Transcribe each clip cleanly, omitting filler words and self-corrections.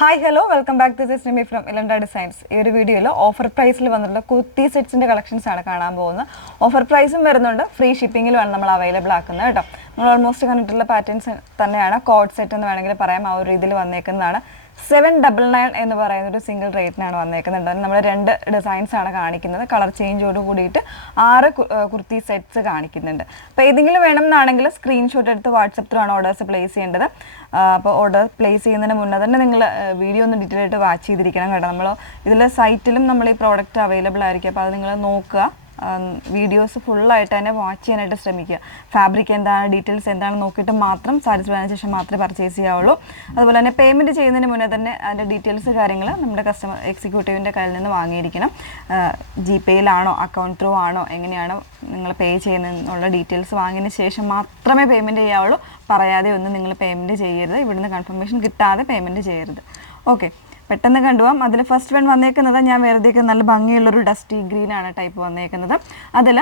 Hi hello welcome back. This is Nimi from Ilanda designs. ഈ ഒരു വീഡിയോയിൽ ഓഫർ പ്രൈസിൽ വന്നിട്ടുള്ള കുർത്തി സെറ്റ്സിൻ്റെ കളക്ഷൻസ് ആണ് കാണാൻ പോകുന്നത്. ഓഫർ പ്രൈസും വരുന്നുണ്ട്, ഫ്രീ ഷിപ്പിങ്ങിലുമാണ് നമ്മൾ അവൈലബിൾ ആക്കുന്നത് കേട്ടോ. നമ്മൾ ഓൾമോസ്റ്റ് കണ്ടിട്ടുള്ള പാറ്റേൺസ് തന്നെയാണ്. കോഡ് സെറ്റ് എന്ന് വേണമെങ്കിൽ പറയാം. ആ ഒരു രീതിയിൽ വന്നേക്കുന്നതാണ്. 799 എന്ന് പറയുന്ന ഒരു സിംഗിൾ റേറ്റിനാണ് വന്നേക്കുന്നുണ്ട്. നമ്മൾ 2 ഡിസൈൻസ് ആണ് കാണിക്കുന്നത്. കളർ ചേഞ്ചോട് കൂടിയിട്ട് 6 കുർത്തി സെറ്റ്സ് കാണിക്കുന്നുണ്ട്. അപ്പോൾ ഏതെങ്കിലും വേണമെന്നാണെങ്കിൽ സ്ക്രീൻഷോട്ട് എടുത്ത് വാട്സപ്പ് ത്രൂ ആണ് ഓർഡേഴ്സ് പ്ലേസ് ചെയ്യേണ്ടത്. അപ്പോൾ ഓർഡർ പ്ലേസ് ചെയ്യുന്നതിന് മുന്നേ തന്നെ നിങ്ങൾ വീഡിയോ ഒന്ന് ഡീറ്റെയിൽ ആയിട്ട് വാച്ച് ചെയ്തിരിക്കണം കേട്ടോ. നമ്മൾ ഇതിലെ സൈറ്റിലും നമ്മൾ ഈ പ്രോഡക്റ്റ് അവൈലബിൾ ആയിരിക്കും. അപ്പോൾ അത് നിങ്ങൾ നോക്കുക, വീഡിയോസ് ഫുള്ളായിട്ട് തന്നെ വാച്ച് ചെയ്യാനായിട്ട് ശ്രമിക്കുക. ഫാബ്രിക് എന്താണ്, ഡീറ്റെയിൽസ് എന്താണെന്ന് നോക്കിയിട്ട് മാത്രം സാറ്റിസ്ഫൈ ആയതിനു ശേഷം മാത്രമേ പർച്ചേസ് ചെയ്യാവുള്ളൂ. അതുപോലെ തന്നെ പേയ്മെൻറ്റ് ചെയ്യുന്നതിന് മുന്നേ തന്നെ അതിൻ്റെ ഡീറ്റെയിൽസ് കാര്യങ്ങൾ നമ്മുടെ കസ്റ്റമർ എക്സിക്യൂട്ടീവിൻ്റെ കയ്യിൽ നിന്ന് വാങ്ങിയിരിക്കണം. ജിപേയിലാണോ അക്കൗണ്ട് ത്രൂ ആണോ എങ്ങനെയാണോ നിങ്ങൾ പേ ചെയ്യുന്നതെന്നുള്ള ഡീറ്റെയിൽസ് വാങ്ങിയതിന് ശേഷം മാത്രമേ പേയ്മെൻറ്റ് ചെയ്യാവുള്ളൂ. പറയാതെ ഒന്നും നിങ്ങൾ പേയ്മെൻറ്റ് ചെയ്യരുത്. ഇവിടുന്ന് കൺഫർമേഷൻ കിട്ടാതെ പേയ്മെൻറ്റ് ചെയ്യരുത്. ഓക്കെ, പെട്ടെന്ന് കണ്ടുപോകാം. അതിൽ ഫസ്റ്റ് വൺ വന്നേക്കുന്നത് ഞാൻ വെറുതെ നല്ല ഭംഗിയുള്ളൊരു ഡസ്റ്റി ഗ്രീൻ ആണ് ടൈപ്പ് വന്നേക്കുന്നത്. അതിൽ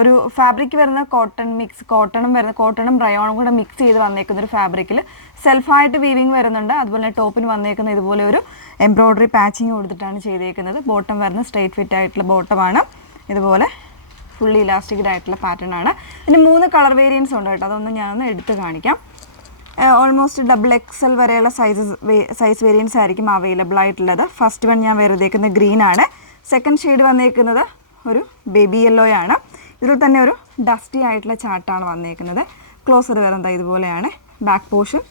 ഒരു ഫാബ്രിക് വരുന്ന കോട്ടണും റയോണും കൂടെ മിക്സ് ചെയ്ത് വന്നേക്കുന്ന ഒരു ഫാബ്രിക്കിൽ സെൽഫായിട്ട് വീവിങ് വരുന്നുണ്ട്. അതുപോലെ ടോപ്പിന് വന്നേക്കുന്ന ഇതുപോലെ ഒരു എംബ്രോയ്ഡറി പാച്ചിങ് കൊടുത്തിട്ടാണ് ചെയ്തേക്കുന്നത്. ബോട്ടം വരുന്ന സ്ട്രെയിറ്റ് ഫിറ്റ് ആയിട്ടുള്ള ബോട്ടമാണ്. ഇതുപോലെ ഫുള്ളി ഇലാസ്റ്റിക്കഡ് ആയിട്ടുള്ള പാറ്റേൺ ആണ്. ഇതിന് 3 കളർ വേരിയൻസ് ഉണ്ട് കേട്ടോ. അതൊന്ന് ഞാനൊന്ന് എടുത്ത് കാണിക്കാം. ഓൾമോസ്റ്റ് XXL വരെയുള്ള സൈസ് വേരിയൻസ് ആയിരിക്കും അവൈലബിൾ ആയിട്ടുള്ളത്. ഫസ്റ്റ് വൺ ഞാൻ വെറുതേക്കുന്ന ഗ്രീൻ ആണ്. സെക്കൻഡ് ഷെയ്ഡ് വന്നേക്കുന്നത് ഒരു ബേബി യെല്ലോ ആണ്. ഇതിൽ തന്നെ ഒരു ഡസ്റ്റി ആയിട്ടുള്ള ചാർട്ടാണ് വന്നേക്കുന്നത്. ക്ലോസർ വരുന്നത് ഇതുപോലെയാണ്. ബാക്ക് പോർഷൻ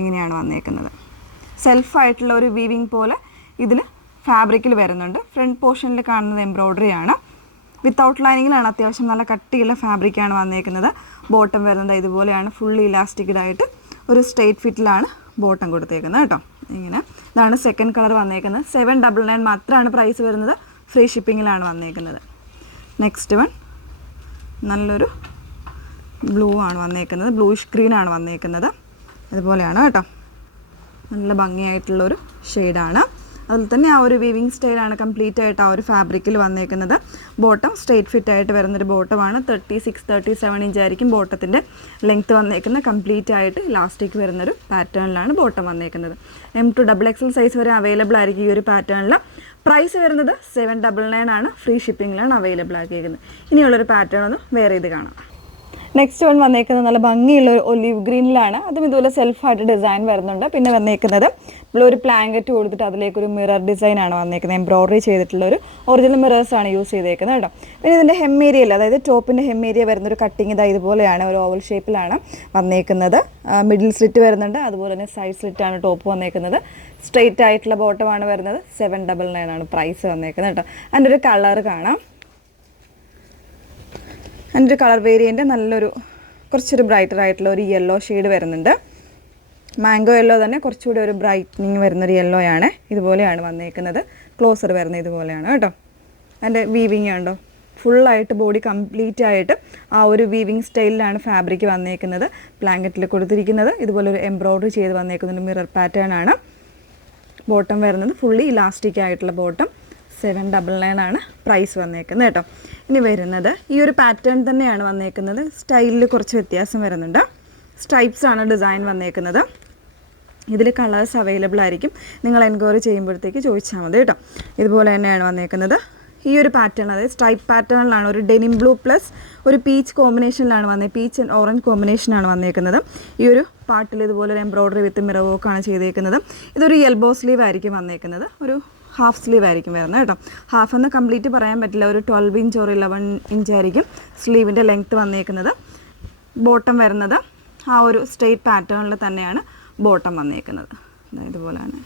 ഇങ്ങനെയാണ് വന്നേക്കുന്നത്. സെൽഫായിട്ടുള്ള ഒരു വീവിങ് പോലെ ഇതിൽ ഫാബ്രിക്കിൽ വരുന്നുണ്ട്. ഫ്രണ്ട് പോർഷനിൽ കാണുന്നത് എംബ്രോയ്ഡറി ആണ്. വിത്തൗട്ട് ലൈനിങ്ങിലാണ്. അത്യാവശ്യം നല്ല കട്ടിയുള്ള ഫാബ്രിക്കാണ് വന്നേക്കുന്നത്. ബോട്ടം വരുന്നത് ഇതുപോലെയാണ്. ഫുള്ളി ഇലാസ്റ്റിക്കഡ് ആയിട്ട് ഒരു സ്ട്രെയിറ്റ് ഫിറ്റിലാണ് ബോട്ടം കൊടുത്തേക്കുന്നത് കേട്ടോ. ഇങ്ങനെ ഇതാണ് സെക്കൻഡ് കളർ വന്നേക്കുന്നത്. 799 മാത്രമാണ് പ്രൈസ് വരുന്നത്. ഫ്രീ ഷിപ്പിങ്ങിലാണ് വന്നേക്കുന്നത്. നെക്സ്റ്റ് വൺ നല്ലൊരു ബ്ലൂ ആണ് വന്നേക്കുന്നത്. ബ്ലൂയിഷ് ഗ്രീൻ ആണ് വന്നേക്കുന്നത്. ഇതുപോലെയാണ് കേട്ടോ. നല്ല ഭംഗിയായിട്ടുള്ളൊരു ഷെയ്ഡാണ്. അതിൽ തന്നെ ആ ഒരു വീവിങ് സ്റ്റൈലാണ് കംപ്ലീറ്റ് ആയിട്ട് ആ ഒരു ഫാബ്രിക്കിൽ വന്നേക്കുന്നത്. ബോട്ടം സ്ട്രെയിറ്റ് ഫിറ്റ് ആയിട്ട് വരുന്നൊരു ബോട്ടമാണ്. 36-37 ഇഞ്ച് ആയിരിക്കും ബോട്ടത്തിൻ്റെ ലെങ്ത്ത് വന്നേക്കുന്നത്. കംപ്ലീറ്റ് ആയിട്ട് ഇലാസ്റ്റിക് വരുന്നൊരു പാറ്റേണിലാണ് ബോട്ടം വന്നേക്കുന്നത്. M to XXL സൈസ് വരെ അവൈലബിൾ ആയിരിക്കും ഈ ഒരു പാറ്റേണിൽ. പ്രൈസ് വരുന്നത് 799 ആണ്. ഫ്രീ ഷിപ്പിങ്ങിലാണ് അവൈലബിൾ ആക്കിയിരിക്കുന്നത്. ഇനിയുള്ളൊരു പാറ്റേൺ ഒന്ന് വേറെ ഇത് കാണാം. നെക്സ്റ്റ് വൺ വന്നേക്കുന്നത് നല്ല ഭംഗിയുള്ള ഒരു ഒലീവ് ഗ്രീനിലാണ്. അതും ഇതുപോലെ സെൽഫായിട്ട് ഡിസൈൻ വരുന്നുണ്ട്. പിന്നെ വന്നേക്കുന്നത് ഒരു പ്ലാങ്കറ്റ് കൊടുത്തിട്ട് അതിലേക്കൊരു മിറർ ഡിസൈനാണ് വന്നേക്കുന്നത്. എംബ്രോയ്ഡറി ചെയ്തിട്ടുള്ളൊരു ഒറിജിനൽ മിറേഴ്സാണ് യൂസ് ചെയ്തേക്കുന്നത് കേട്ടോ. പിന്നെ ഇതിൻ്റെ ഹെമ്മേരിയയിൽ, അതായത് ടോപ്പിൻ്റെ ഹെമ്മേരിയ വരുന്നൊരു കട്ടിങ് ഇതുപോലെയാണ്. ഒരു ഓവൽ ഷേപ്പിലാണ് വന്നേക്കുന്നത്. മിഡിൽ സ്ലിറ്റ് വരുന്നുണ്ട്. അതുപോലെ തന്നെ സൈഡ് സ്ലിറ്റാണ് ടോപ്പ് വന്നേക്കുന്നത്. സ്ട്രെയിറ്റ് ആയിട്ടുള്ള ബോട്ടമാണ് വരുന്നത്. 799 ആണ് പ്രൈസ് വന്നേക്കുന്നത് കേട്ടോ. അതിൻ്റെ ഒരു കളർ കാണാം. അതിൻ്റെ ഒരു കളർ വേരിയൻ്റ് നല്ലൊരു കുറച്ചൊരു ബ്രൈറ്റർ ആയിട്ടുള്ള ഒരു യെല്ലോ ഷെയ്ഡ് വരുന്നുണ്ട്. മാംഗോ യെല്ലോ തന്നെ കുറച്ചുകൂടി ഒരു ബ്രൈറ്റനിങ് വരുന്നൊരു യെല്ലോ ആണ്. ഇതുപോലെയാണ് വന്നേക്കുന്നത്. ക്ലോസർ വരുന്നത് ഇതുപോലെയാണ് കേട്ടോ. അതിൻ്റെ വീവിങ് ഉണ്ടോ, ഫുള്ളായിട്ട് ബോഡി കംപ്ലീറ്റ് ആയിട്ട് ആ ഒരു വീവിങ് സ്റ്റൈലിലാണ് ഫാബ്രിക് വന്നേക്കുന്നത്. ബ്ലാങ്കറ്റിൽ കൊടുത്തിരിക്കുന്നത് ഇതുപോലെ ഒരു എംബ്രോയ്ഡറി ചെയ്ത് വന്നേക്കുന്നൊരു മിറർ പാറ്റേൺ ആണ്. ബോട്ടം വരുന്നത് ഫുള്ളി ഇലാസ്റ്റിക് ആയിട്ടുള്ള ബോട്ടം. 799 ആണ് പ്രൈസ് വന്നേക്കുന്നത് കേട്ടോ. ഇനി വരുന്നത് ഈ ഒരു പാറ്റേൺ തന്നെയാണ് വന്നേക്കുന്നത്. സ്റ്റൈലിൽ കുറച്ച് വ്യത്യാസം വരുന്നുണ്ട്. സ്ട്രൈപ്സ് ആണ് ഡിസൈൻ വന്നേക്കുന്നത്. ഇതിൽ കളേഴ്സ് അവൈലബിൾ ആയിരിക്കും. നിങ്ങൾ എൻക്വയറി ചെയ്യുമ്പോഴത്തേക്ക് ചോദിച്ചാൽ മതി കേട്ടോ. ഇതുപോലെ തന്നെയാണ് വന്നേക്കുന്നത്. ഈ ഒരു പാറ്റേൺ, അതായത് സ്ട്രൈപ്പ് പാറ്റേണിലാണ് ഒരു ഡെനിം ബ്ലൂ പ്ലസ് ഒരു പീച്ച് കോമ്പിനേഷനിലാണ് വന്നത്. പീച്ച് ആൻഡ് ഓറഞ്ച് കോമ്പിനേഷനാണ് വന്നേക്കുന്നത്. ഈ ഒരു പാർട്ടിൽ ഇതുപോലെ ഒരു എംബ്രോയ്ഡറി വിത്ത് മിറർ വർക്കാണ് ചെയ്തേക്കുന്നത്. ഇതൊരു എൽബോ സ്ലീവ് ആയിരിക്കും വന്നേക്കുന്നത്. ഒരു ഹാഫ് സ്ലീവ് ആയിരിക്കും വരുന്നത് കേട്ടോ. ഹാഫ് എന്ന് കംപ്ലീറ്റ് പറയാൻ പറ്റില്ല. ഒരു 12 ഇഞ്ച് ഓർ 11 ഇഞ്ച് ആയിരിക്കും സ്ലീവിൻ്റെ ലെങ്ത്ത് വന്നേക്കുന്നത്. ബോട്ടം വരുന്നത് ആ ഒരു സ്ട്രെയിറ്റ് പാറ്റേണിൽ തന്നെയാണ് ബോട്ടം വന്നേക്കുന്നത്. ഇതുപോലെയാണ്.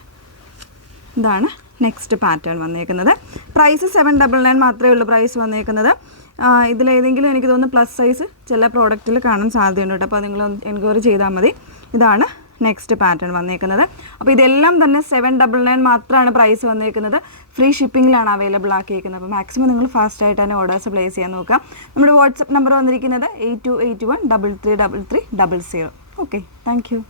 ഇതാണ് നെക്സ്റ്റ് പാറ്റേൺ വന്നേക്കുന്നത്. പ്രൈസ് 799 മാത്രമേ ഉള്ളൂ പ്രൈസ് വന്നേക്കുന്നത്. ഇതിലേതെങ്കിലും എനിക്ക് തോന്നുന്നു പ്ലസ് സൈസ് ചില പ്രോഡക്റ്റിൽ കാണാൻ സാധ്യതയുണ്ട് കേട്ടോ. അപ്പോൾ നിങ്ങൾ എൻക്വയറി ചെയ്താൽ മതി. ഇതാണ് നെക്സ്റ്റ് പാറ്റേൺ വന്നേക്കുന്നത്. അപ്പോൾ ഇതെല്ലാം തന്നെ 799 മാത്രമാണ് പ്രൈസ് വന്നേക്കുന്നത്. ഫ്രീ ഷിപ്പിങ്ങിലാണ് അവൈലബിൾ ആക്കിയിരിക്കുന്നത്. അപ്പോൾ മാക്സിമം നിങ്ങൾ ഫാസ്റ്റായിട്ട് തന്നെ ഓർഡേഴ്സ് പ്ലേസ് ചെയ്യാൻ നോക്കുക. നമ്മുടെ വാട്സപ്പ് നമ്പർ വന്നിരിക്കുന്നത് 8281 333300. Okay, thank you.